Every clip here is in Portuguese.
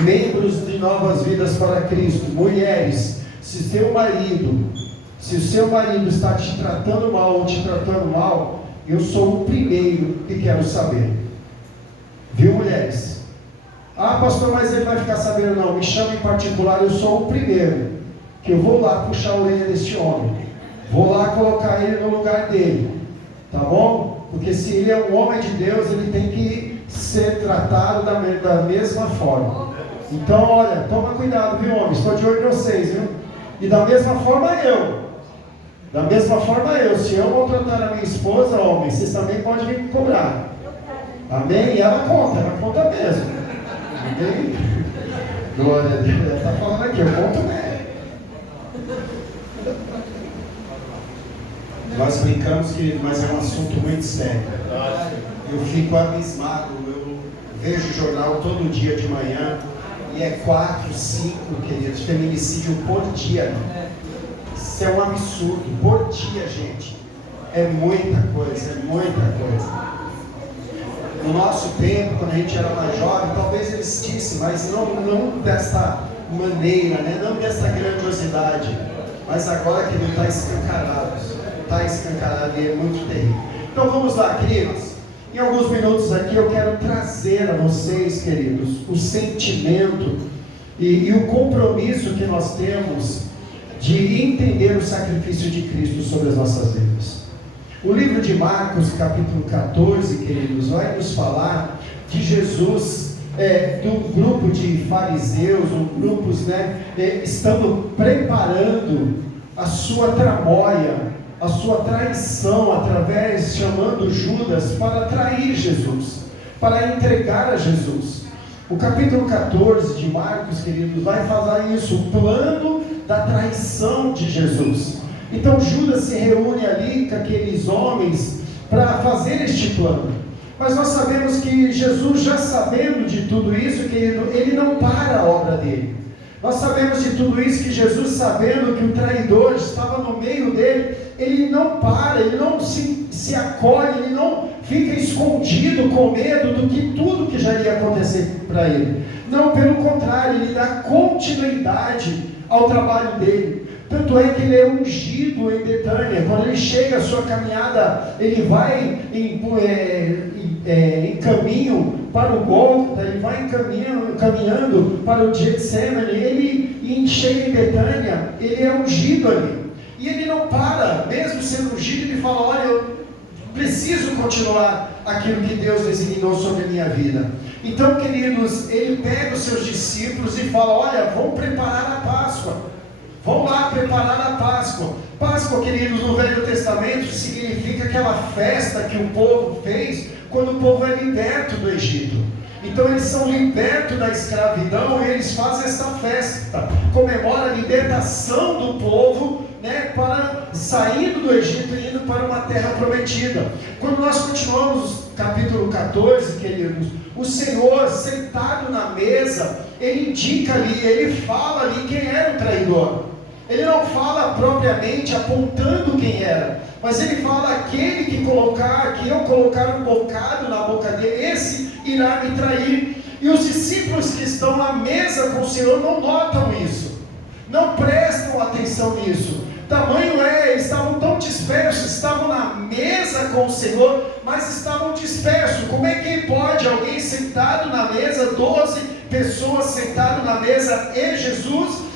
membros de Novas Vidas para Cristo, mulheres, se o seu marido está te tratando mal ou te tratando mal, eu sou o primeiro que quero saber. Viu, mulheres? Ah, pastor, mas ele vai ficar sabendo? Não, me chama em particular, eu sou o primeiro que eu vou lá puxar a orelha desse homem, vou lá colocar ele no lugar dele, tá bom? Porque se ele é um homem de Deus, ele tem que ser tratado da mesma forma. Então, olha, toma cuidado, viu, homens? Estou de olho em vocês, viu? E da mesma forma eu. Se eu maltratar a minha esposa, homens, vocês também podem vir me cobrar. Amém? E ela conta mesmo. Amém? Glória a Deus. Ela está falando aqui, eu conto mesmo. Nós brincamos mas é um assunto muito sério. Eu fico abismado, eu vejo o jornal todo dia de manhã e é 4, 5, queridos, feminicídio por dia. Isso é um absurdo, por dia, gente. É muita coisa. No nosso tempo, quando a gente era mais jovem, talvez existisse, mas não dessa maneira, né? Não dessa grandiosidade. Mas agora que ele está escancarado e é muito terrível. Então vamos lá, queridos. Em alguns minutos aqui eu quero trazer a vocês, queridos, o sentimento e o compromisso que nós temos de entender o sacrifício de Cristo sobre as nossas vidas. O livro de Marcos, capítulo 14, queridos, vai nos falar de Jesus, do grupo de fariseus, grupos, estando preparando a sua tramóia, a sua traição, chamando Judas para trair Jesus, para entregar a Jesus. O capítulo 14 de Marcos, queridos, vai falar isso, o plano da traição de Jesus. Então Judas se reúne ali com aqueles homens para fazer este plano. Mas nós sabemos que Jesus, já sabendo de tudo isso, querido, ele não para a obra dele. Nós sabemos de tudo isso, que Jesus, sabendo que o traidor estava no meio dele, ele não para, ele não se acolhe, ele não fica escondido com medo do que tudo que já ia acontecer para ele. Não, pelo contrário, ele dá continuidade ao trabalho dele. Tanto é que ele é ungido em Betânia. Quando ele chega a sua caminhada, ele vai em caminho para o Gólgota, ele vai caminhando para o Getsemane, ele chega em Betânia, ele é ungido ali. E ele não para, mesmo sendo ungido, ele fala: olha, eu preciso continuar aquilo que Deus designou sobre a minha vida. Então, queridos, ele pega os seus discípulos e fala: olha, vamos preparar a Páscoa. Vamos lá preparar a Páscoa. Páscoa, queridos, no Velho Testamento significa aquela festa que o povo fez quando o povo é liberto do Egito. Então eles são libertos da escravidão e eles fazem essa festa, comemora a libertação do povo, para saindo do Egito e indo para uma terra prometida. Quando nós continuamos capítulo 14, queridos, o Senhor sentado na mesa, ele indica ali, ele fala ali quem era o traidor. Ele não fala propriamente apontando quem era, mas ele fala: aquele que eu colocar um bocado na boca dele, esse irá me trair. E os discípulos que estão na mesa com o Senhor não notam isso, não prestam atenção nisso. Tamanho eles estavam tão dispersos, estavam na mesa com o Senhor, mas estavam dispersos. Como é que pode alguém sentado na mesa, 12 pessoas sentadas na mesa e Jesus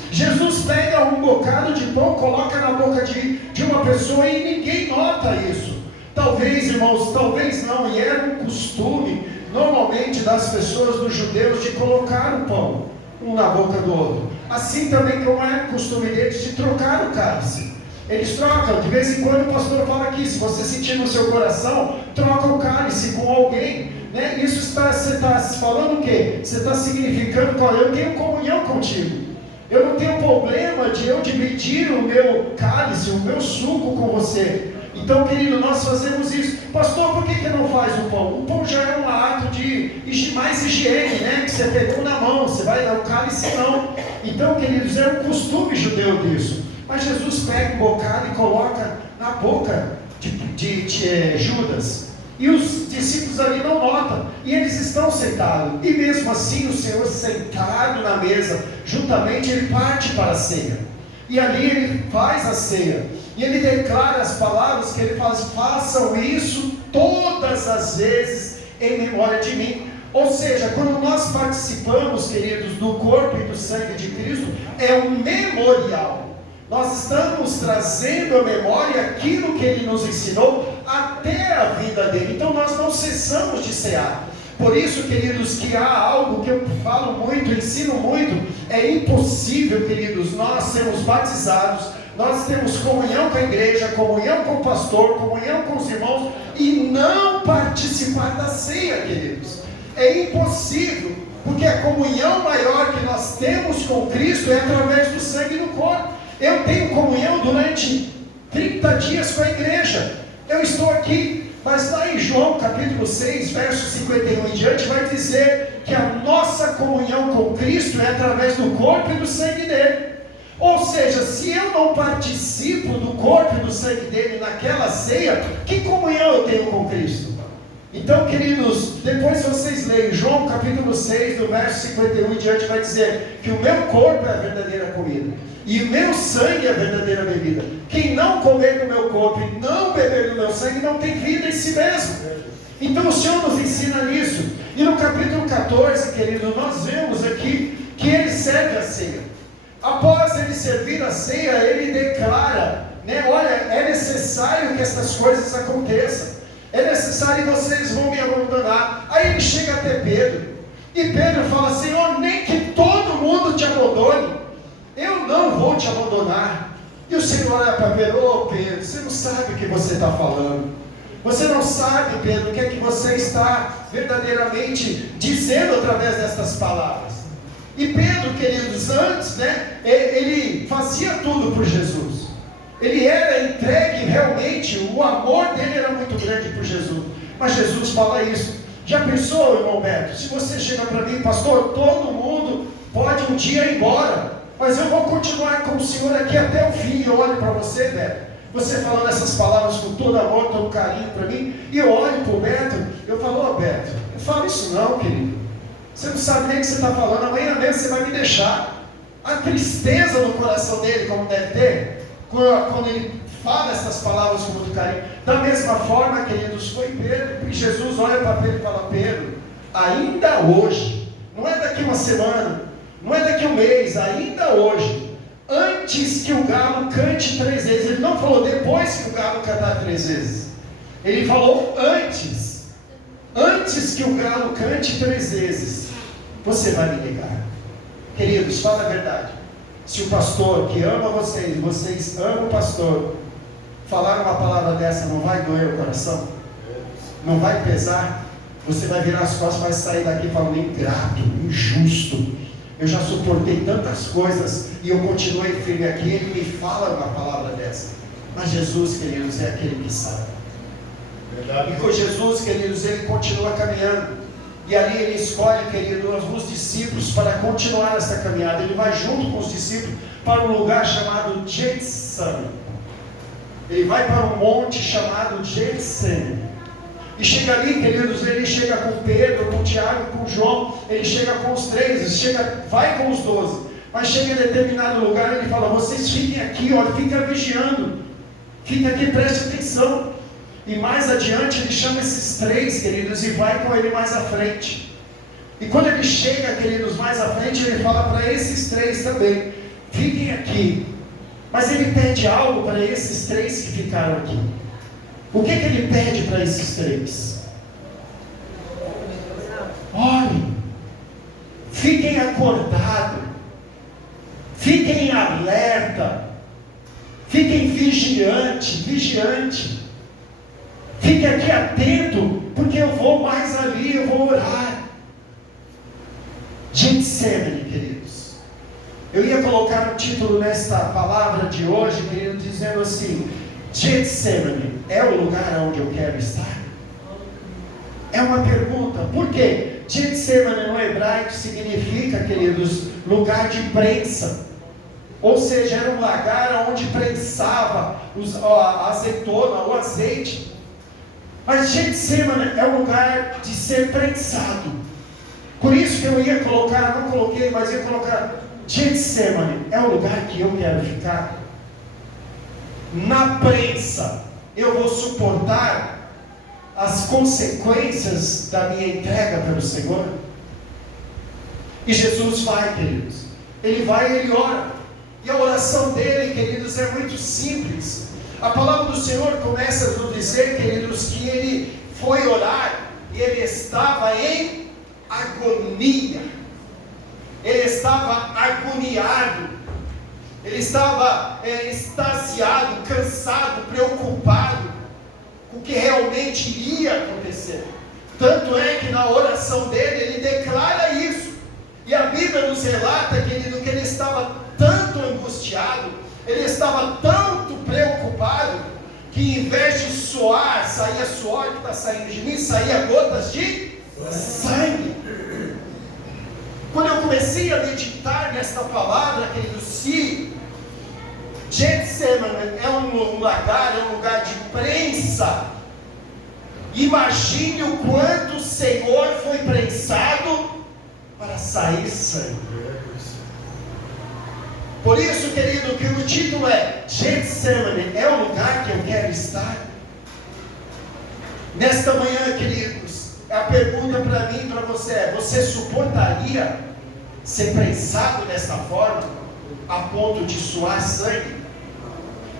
pega um bocado de pão, coloca na boca de uma pessoa e ninguém nota isso. Talvez, irmãos, talvez não, e era um costume, normalmente, das pessoas, dos judeus, de colocar o pão um na boca do outro. Assim também como é costume deles de trocar o cálice. Eles trocam, de vez em quando o pastor fala aqui: se você sentir no seu coração, troca o cálice com alguém. Isso você está falando o quê? Você está significando: eu tenho comunhão contigo. Eu não tenho problema de eu dividir o meu cálice, o meu suco com você. Então, querido, nós fazemos isso. Pastor, por que não faz o pão? O pão já é um ato de mais higiene, que você pegou na mão, você vai dar o cálice não. Então, queridos, é um costume judeu disso. Mas Jesus pega um bocado e coloca na boca de Judas. E os discípulos ali não notam, e eles estão sentados, e mesmo assim o Senhor sentado na mesa, juntamente ele parte para a ceia, e ali ele faz a ceia, e ele declara as palavras que ele faz: façam isso todas as vezes em memória de mim. Ou seja, quando nós participamos, queridos, do corpo e do sangue de Cristo, é um memorial. Nós estamos trazendo à memória aquilo que Ele nos ensinou até a vida dele. Então nós não cessamos de cear. Por isso, queridos, que há algo que eu falo muito, ensino muito. É impossível, queridos, nós sermos batizados, nós temos comunhão com a igreja, comunhão com o pastor, comunhão com os irmãos, e não participar da ceia, queridos. É impossível, porque a comunhão maior que nós temos com Cristo é através do sangue do corpo. Eu tenho comunhão durante 30 dias com a igreja, eu estou aqui, mas lá em João capítulo 6, verso 51 em diante, vai dizer que a nossa comunhão com Cristo é através do corpo e do sangue dele. Ou seja, se eu não participo do corpo e do sangue dele naquela ceia, que comunhão eu tenho com Cristo? Então, queridos, depois vocês leem João capítulo 6, do verso 51 em diante, vai dizer que o meu corpo é a verdadeira comida, e o meu sangue é a verdadeira bebida. Quem não comer do meu corpo e não beber do meu sangue, não tem vida em si mesmo. Então o Senhor nos ensina nisso. E no capítulo 14, querido, nós vemos aqui que ele serve a ceia. Após ele servir a ceia, ele declara, olha, é necessário que essas coisas aconteçam. É necessário que vocês vão me abandonar. Aí ele chega até Pedro, e Pedro fala: Senhor, nem que todo mundo te abandone, eu não vou te abandonar. E o Senhor olha para Pedro: ô Pedro, você não sabe o que você está falando. Você não sabe, Pedro, o que é que você está verdadeiramente dizendo através destas palavras. E Pedro, queridos, antes, ele fazia tudo por Jesus. Ele era entregue realmente, o amor dele era muito grande por Jesus. Mas Jesus fala isso. Já pensou, irmão Beto, se você chega para mim: pastor, todo mundo pode um dia ir embora, mas eu vou continuar com o Senhor aqui até o fim. Eu olho para você, Beto, você falando essas palavras com todo amor, todo carinho para mim, e eu olho para o Beto, eu falo: ô Beto, não fala isso não, querido. Você não sabe nem o que você está falando, amanhã mesmo você vai me deixar. A tristeza no coração dele, como deve ter, quando ele fala essas palavras com muito carinho. Da mesma forma, queridos, foi Pedro, porque Jesus olha para Pedro e fala: Pedro, ainda hoje, não é daqui uma semana, não é daqui um mês, ainda hoje, antes que o galo cante 3 vezes. Ele não falou depois que o galo cantar 3 vezes, ele falou antes que o galo cante 3 vezes, você vai me negar. Queridos, fala a verdade. Se o pastor que ama vocês, vocês amam o pastor, falar uma palavra dessa, não vai doer o coração? Não vai pesar? Você vai virar as costas, vai sair daqui falando: ingrato, injusto, eu já suportei tantas coisas e eu continuei firme aqui, ele me fala uma palavra dessa. Mas Jesus, queridos, é aquele que sabe. Verdade. E com Jesus, queridos, ele continua caminhando. E ali ele escolhe, querido, alguns discípulos para continuar essa caminhada. Ele vai junto com os discípulos para um lugar chamado Getsemane. Ele vai para um monte chamado Getsemane. E chega ali, queridos, ele chega com Pedro, com Tiago, com João. Ele chega com os 3, vai com os 12. Mas chega em determinado lugar, ele fala: vocês fiquem aqui, olha, fiquem vigiando. Fiquem aqui, preste atenção. E mais adiante ele chama esses 3, queridos, e vai com ele mais à frente. E quando ele chega, queridos, mais à frente, ele fala para esses 3 também: fiquem aqui. Mas ele pede algo para esses 3 que ficaram aqui. O que ele pede para esses 3? Olhem, fiquem acordados, fiquem alerta, fiquem vigiante. Fique aqui atento, porque eu vou mais ali, eu vou orar. Getsemane, queridos. Eu ia colocar um título nesta palavra de hoje, querido, dizendo assim: Getsemane é o lugar onde eu quero estar? É uma pergunta. Por quê? Getsemane no hebraico significa, queridos, lugar de prensa. Ou seja, era um lugar onde prensava a azeitona, o azeite. Mas Getsemane é um lugar de ser prensado. Por isso que eu ia colocar, não coloquei, mas ia colocar, Getsemane é o lugar que eu quero ficar. Na prensa, eu vou suportar as consequências da minha entrega pelo Senhor. E Jesus vai, queridos. Ele vai e ele ora. E a oração dele, queridos, é muito simples. A palavra do Senhor começa a nos dizer, queridos, que ele foi orar e ele estava em agonia. Ele estava agoniado. Ele estava extasiado, cansado, preocupado com o que realmente iria acontecer. Tanto é que na oração dele, ele declara isso. E a Bíblia nos relata, querido, que ele estava tanto angustiado, ele estava tanto preocupado, que em vez de suar, saía suor que está saindo de mim, saía gotas de sangue. Quando eu comecei a meditar nesta palavra, querido, se Getsemane é um lugar de prensa, imagine o quanto o Senhor foi prensado para sair sangue. Por isso, querido, que o título é Getsemane é o lugar que eu quero estar. Nesta manhã, queridos, a pergunta para mim e para você é: você suportaria ser prensado desta forma, a ponto de suar sangue?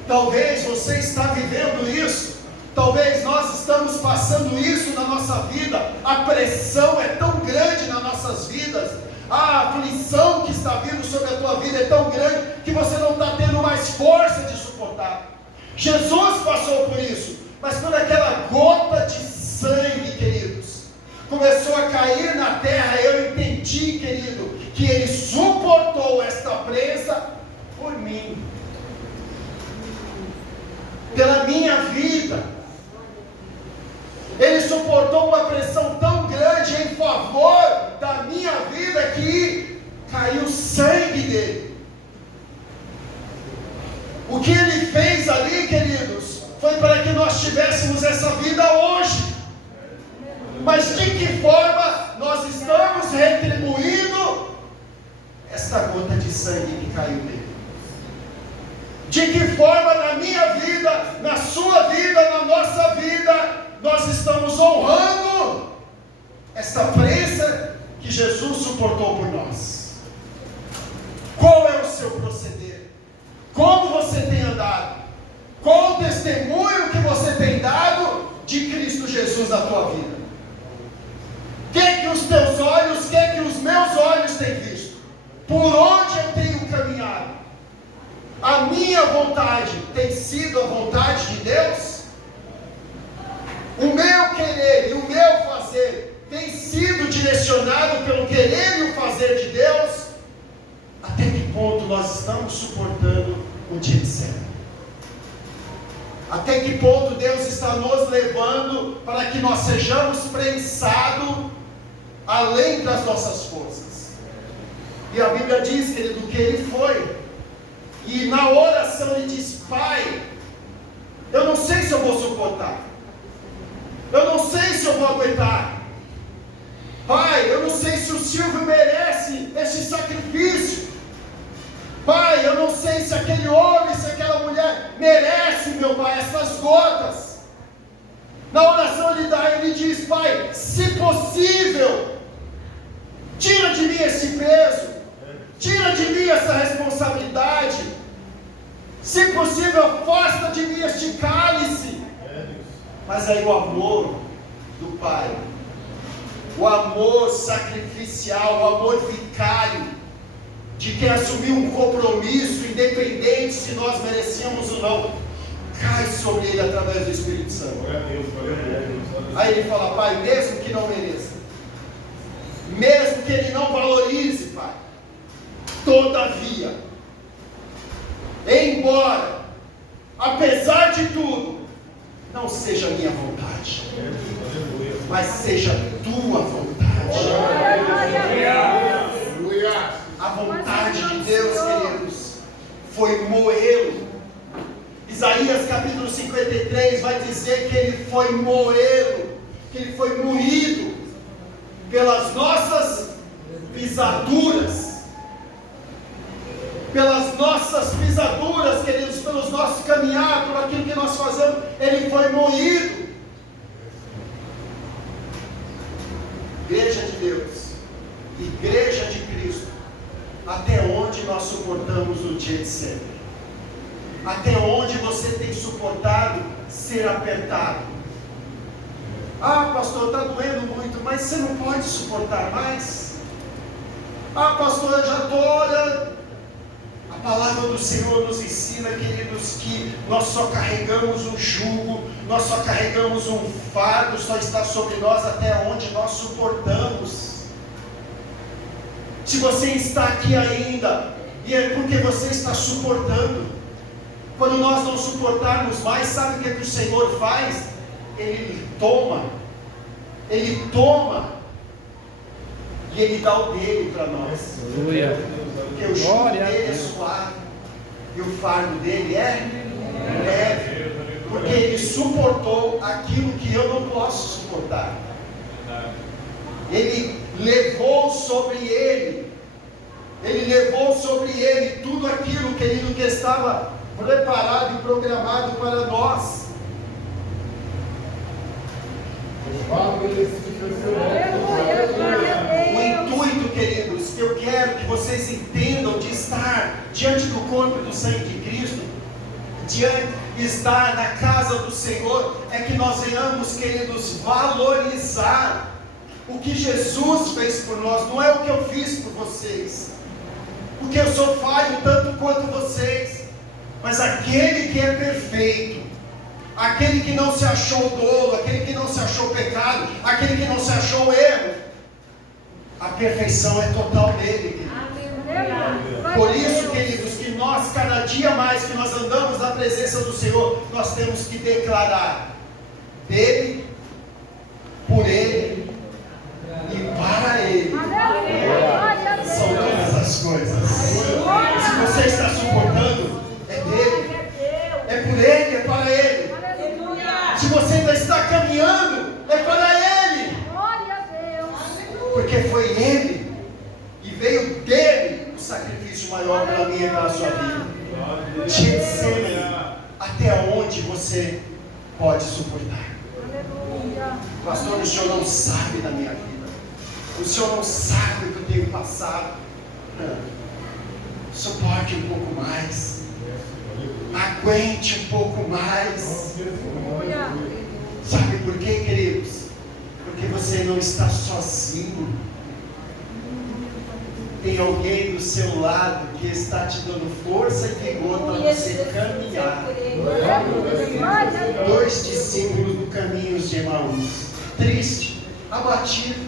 Talvez você está vivendo isso. Talvez nós estamos passando isso na nossa vida. A pressão é tão grande nas nossas vidas. A aflição que está vindo sobre a tua vida é tão grande que você não está tendo mais força de suportar. Jesus passou por isso. Mas quando aquela gota de sangue, queridos, começou a cair na terra, eu entendi, querido, que ele suportou esta prensa por mim, pela minha vida. Ele suportou uma pressão tão grande em favor da minha vida que caiu sangue dele. O que ele fez ali, queridos, foi para que nós tivéssemos essa vida hoje. Mas de que forma nós estamos retribuindo esta gota de sangue que caiu dele? De que forma na minha vida, na sua vida, na nossa vida, nós estamos honrando esta prensa que Jesus suportou por nós? Qual é o seu proceder? Como você tem andado? Qual o testemunho que você tem dado de Cristo Jesus na tua vida? O que os teus olhos, o que os meus olhos têm visto? Por onde eu tenho caminhado? A minha vontade tem sido a vontade de Deus? O meu querer e o meu fazer tem sido direcionado pelo querer e o fazer de Deus? Até que ponto nós estamos suportando o Getsemane? Até que ponto Deus está nos levando para que nós sejamos prensados além das nossas forças? E a Bíblia diz, querido, que ele foi. E na oração ele diz: Pai, eu não sei se eu vou suportar. Eu não sei se eu vou aguentar. Pai, eu não sei se o Silvio merece esse sacrifício. Pai, eu não sei se aquele homem, se aquela mulher merece, meu Pai, essas gotas. Na oração ele diz: Pai, se possível, tira de mim esse peso, tira de mim essa responsabilidade. Se possível, afasta de mim este cálice. Mas aí o amor do Pai, o amor sacrificial, o amor vicário, de quem assumiu um compromisso, independente se nós merecíamos ou não, cai sobre ele através do Espírito Santo. Aí ele fala: Pai, mesmo que não mereça, mesmo que ele não valorize, Pai, todavia, embora, apesar de tudo, não seja a minha vontade, mas seja a tua vontade. A vontade de Deus, queridos, foi moê-lo. Isaías capítulo 53 vai dizer que ele foi moído, que ele foi moído pelas nossas pisaduras, queridos, pelos nossos caminhar, por aquilo que nós fazemos, ele foi moído. Igreja de Deus, igreja de Cristo, até onde nós suportamos o Getsemane? Até onde você tem suportado ser apertado? Ah, pastor, está doendo muito, mas você não pode suportar mais? Ah, pastor, eu já estou, olha. A palavra do Senhor nos ensina, queridos, que nós só carregamos um jugo, nós só carregamos um fardo, só está sobre nós até onde nós suportamos. Se você está aqui ainda, e é porque você está suportando. Quando nós não suportarmos mais, sabe o que o Senhor faz? Ele toma, e Ele dá o dele para nós. Porque o jugo dele é suave, e o fardo dele é leve, porque ele suportou aquilo que eu não posso suportar. Ele levou sobre ele tudo aquilo, querido, que estava preparado e programado para nós. O intuito, queridos, que eu quero que vocês entendam de estar diante do corpo e do sangue de Cristo, de estar na casa do Senhor, é que nós venhamos, queridos, valorizar o que Jesus fez por nós. Não é o que eu fiz por vocês, porque eu sou falho tanto quanto vocês, mas aquele que é perfeito, aquele que não se achou dolo, aquele que não se achou pecado, aquele que não se achou erro, a perfeição é total nele, queridos. Por isso, queridos, que nós, cada dia mais que nós andamos na presença do Senhor, nós temos que declarar dele, por ele e para ele são todas as coisas. Se você está suportando, é dele, é por ele, é para ele. Se você ainda está caminhando, é para ele, porque foi ele e veio dele o sacrifício maior pela minha e pela sua vida. Getsemane, até onde você pode suportar? Pastor, o senhor não sabe da minha vida, o senhor não sabe o que eu tenho passado. Suporte um pouco mais, aguente um pouco mais. Sabe por quê, queridos? Porque você não está sozinho. Tem alguém do seu lado que está te dando força e vigor para você caminhar. 2 discípulos do caminho de Emaús, triste, abatido,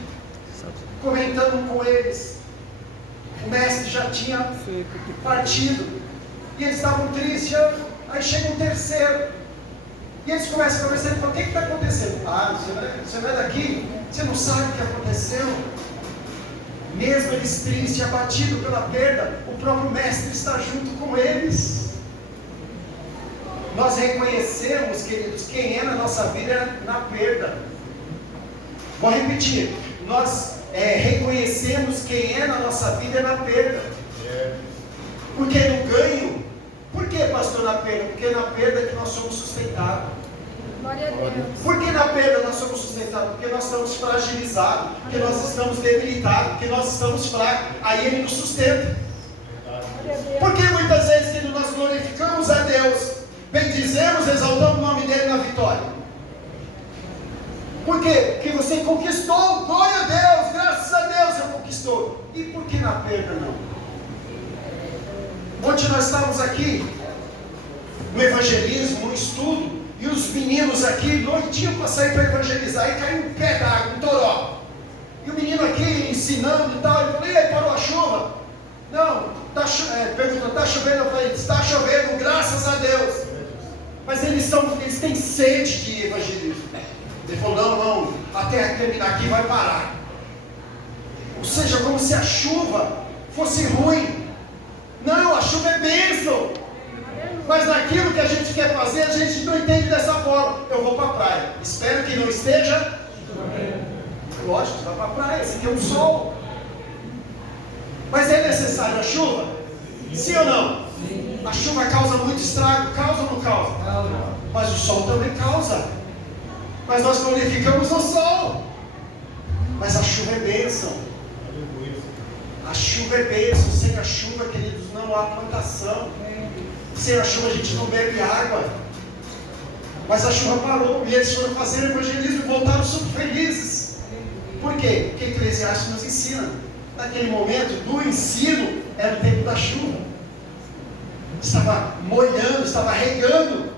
comentando com eles. O mestre já tinha partido e eles estavam tristes. Aí chega um terceiro e eles começam a conversar e falam: o que está acontecendo? Ah, você não é daqui? Você não sabe o que aconteceu? Mesmo eles tristes e abatidos pela perda, o próprio mestre está junto com eles. Nós reconhecemos, queridos, quem é na nossa vida na perda. Vou repetir, nós reconhecemos quem é na nossa vida na perda. Porque no ganho, por que, pastor, na perda? Porque na perda é que nós somos sustentados. Por que na perda nós somos sustentados? Porque nós estamos fragilizados, porque nós estamos debilitados, porque nós estamos fracos. Aí Ele nos sustenta. Porque muitas vezes, quando nós glorificamos a Deus, bendizemos, exaltamos o nome dEle na vitória. Por quê? Porque você conquistou, glória a Deus, graças a Deus eu conquistou. E por que na perda não? Ontem nós estávamos aqui no evangelismo, no estudo, e os meninos aqui doidinho para sair para evangelizar, e caiu um pé d'água, um toró. E o menino aqui ensinando e tal, ele falou: e aí, parou a chuva? Não, perguntou: está chovendo? Eu falei: está chovendo, graças a Deus. Mas eles têm sede de evangelismo. Ele falou: não, até terminar aqui vai parar. Ou seja, como se a chuva fosse ruim. Não, a chuva é bênção. Mas naquilo que a gente quer fazer, a gente não entende dessa forma. Eu vou para a praia. Espero que não esteja. Lógico, você vai para a praia, você quer um sol. Mas é necessário a chuva? Sim ou não? A chuva causa muito estrago, causa ou não causa? Mas o sol também causa. Mas nós glorificamos o sol. Mas a chuva é bênção. A chuva é bênção. Sem a chuva, queridos, não há plantação. Sem a chuva a gente não bebe água. Mas a chuva parou e eles foram fazer evangelismo e voltaram super felizes. Por quê? Porque Eclesiastes nos ensina. Naquele momento do ensino era o tempo da chuva. Estava molhando, estava regando,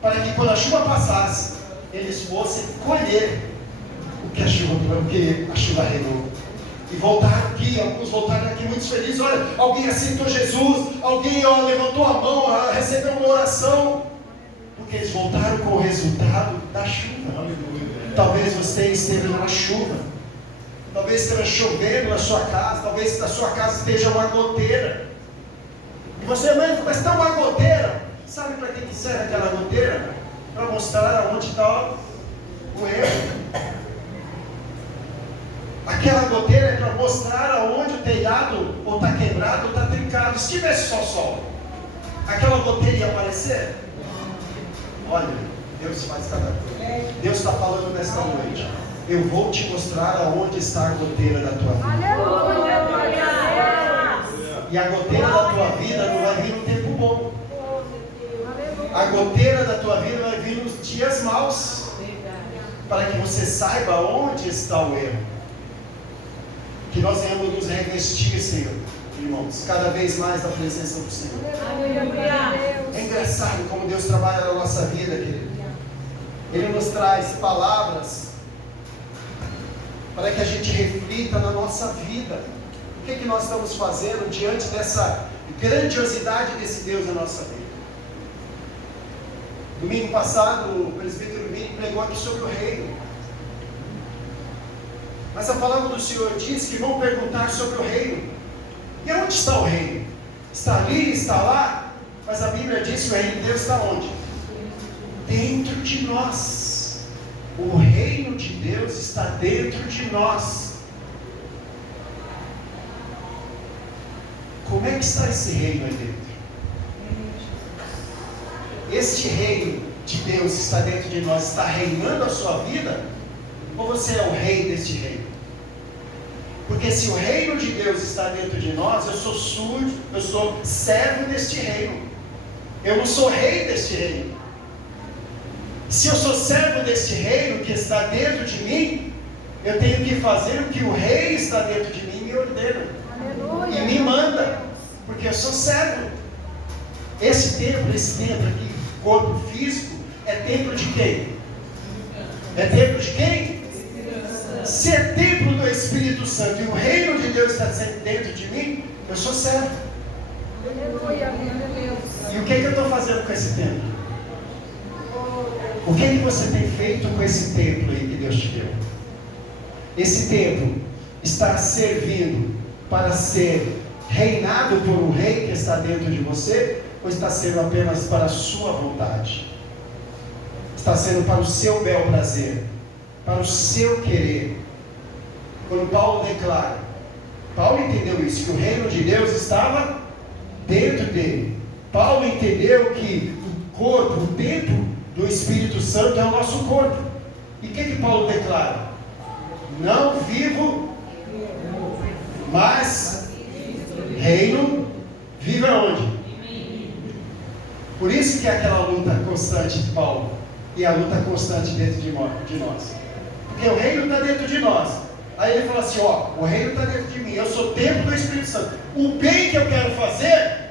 para que quando a chuva passasse, eles fossem colher o que a chuva regou. E voltaram aqui, alguns voltaram aqui muito felizes. Olha, alguém aceitou Jesus, alguém levantou a mão, recebeu uma oração, porque eles voltaram com o resultado da chuva. Talvez você esteja na chuva, talvez esteja chovendo na sua casa, talvez na sua casa esteja uma goteira. E você, mas está uma goteira. Sabe para que serve aquela goteira? Para mostrar onde está o erro. Aquela goteira é para mostrar aonde o telhado ou está quebrado ou está trincado. Se tivesse só sol, aquela goteira ia aparecer? Olha, Deus faz cada coisa. Deus está falando nesta noite. Eu vou te mostrar aonde está a goteira da tua vida. Aleluia! E a goteira da tua vida não vai vir no tempo bom. A goteira da tua vida vai vir nos dias maus. Para que você saiba onde está o erro. Que nós venhamos nos revestir, Senhor, irmãos, cada vez mais da presença do Senhor. É engraçado como Deus trabalha na nossa vida, querido. Ele nos traz palavras para que a gente reflita na nossa vida. O que nós estamos fazendo diante dessa grandiosidade desse Deus na nossa vida? Domingo passado, o presbítero Vini pregou aqui sobre o reino. Mas a palavra do Senhor diz que vão perguntar sobre o reino. E onde está o reino? Está ali, está lá? Mas a Bíblia diz que o reino de Deus está onde? Dentro de nós. O reino de Deus está dentro de nós. Como é que está esse reino aí dentro? Este reino de Deus está dentro de nós, está reinando a sua vida? Ou você é o rei deste reino? Porque se o reino de Deus está dentro de nós, eu sou súdito, eu sou servo deste reino. Eu não sou rei deste reino. Se eu sou servo deste reino que está dentro de mim, eu tenho que fazer o que o rei está dentro de mim me ordena. Aleluia. E me manda, porque eu sou servo. Esse templo aqui, corpo físico, é templo de quem? É templo de quem? Se é templo do Espírito Santo e o reino de Deus está dentro de mim, eu sou servo. Aleluia. E o que eu estou fazendo com esse templo? O que você tem feito com esse templo aí que Deus te deu? Esse templo está servindo para ser reinado por um rei que está dentro de você? Ou está sendo apenas para a sua vontade? Está sendo para o seu bel prazer, para o seu querer. Quando Paulo declara, Paulo entendeu isso, que o reino de Deus estava dentro dele. Paulo entendeu que o corpo, o templo do Espírito Santo é o nosso corpo. E o que Paulo declara? Não vivo, mas reino, vive aonde? Por isso que é aquela luta constante de Paulo, e a luta constante dentro de nós. Porque o reino está dentro de nós. Aí ele fala assim, o reino está dentro de mim, eu sou templo do Espírito Santo. O bem que eu quero fazer,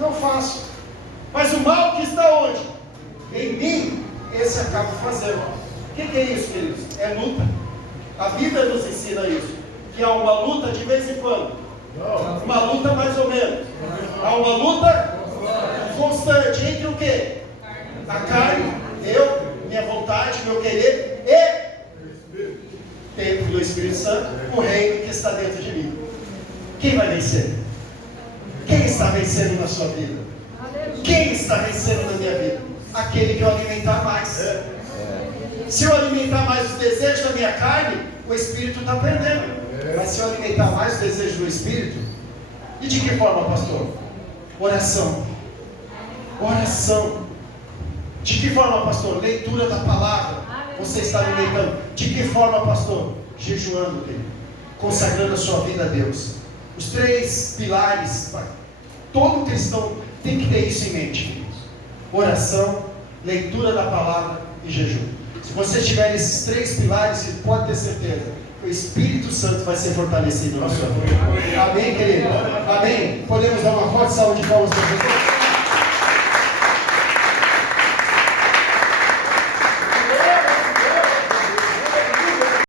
não faço. Mas o mal que está onde? Em mim, esse eu acabo fazendo. O que é isso, queridos? É luta. A Bíblia nos ensina isso. Que há uma luta de vez em quando. Uma luta mais ou menos. Há uma luta constante entre o quê? A carne, eu, minha vontade, meu querer e templo do Espírito Santo, o reino que está dentro de mim. Quem vai vencer? Quem está vencendo na sua vida? Quem está vencendo na minha vida? Aquele que eu alimentar mais. Se eu alimentar mais os desejos da minha carne, o Espírito está perdendo. Mas se eu alimentar mais os desejos do Espírito, e de que forma, pastor? Oração. Oração. De que forma, pastor? Leitura da palavra. Você está alimentando. De que forma, pastor? Jejuando, querido. Consagrando a sua vida a Deus. Os 3 pilares, todo cristão tem que ter isso em mente, queridos. Oração, leitura da palavra e jejum. Se você tiver esses 3 pilares, você pode ter certeza que o Espírito Santo vai ser fortalecido na sua vida. Amém, querido? Amém? Podemos dar uma forte salva de palmas para Jesus?